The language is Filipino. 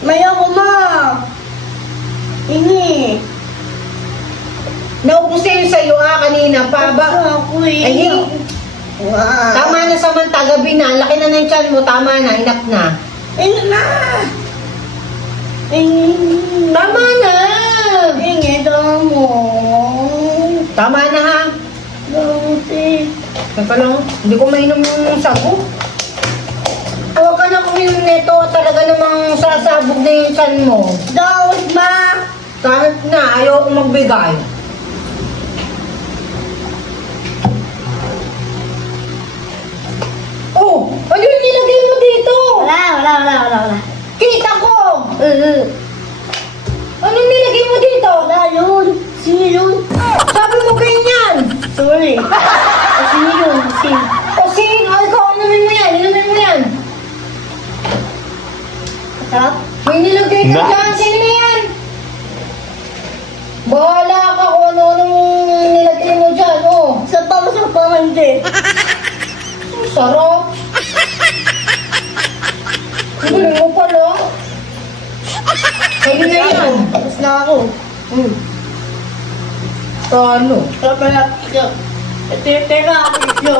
Maya ko ma. Ini. Naubos na yun sa'yo kanina pa ba? Ako eh. Ay, Wow. tama na samanta, gabi na. Laki na ng tiyan mo, tama na, inak na. Ini na. Ini. Tama na! Ini daw mo. Tama na ha. Dati. Teka lang, hindi ko mainom yung sago. Huwag ka na uminom nito, talaga namang sasabog na yung tiyan mo. Dawit ma. Kahit na, ayaw kong magbigay. Oh, ano yung nilagay mo dito? Wala. Kita ko! Anong nilagay mo dito? Wala yun. Sino yun? Sabi mo ganyan! Sorry. Sino yun? Sino? O sing, ay ikaw, inumin mo yan, inumin mo yan. Sarap? May nilagay ka dyan, sino na yan? Bahala ka kung ano-anong nilagay mo dyan, oh. Sa pang hindi. Ang sarap. Ang galing mo pala. Sa'yo na yan. Tapos na ako. Ano? Sarap na. Teka, ito.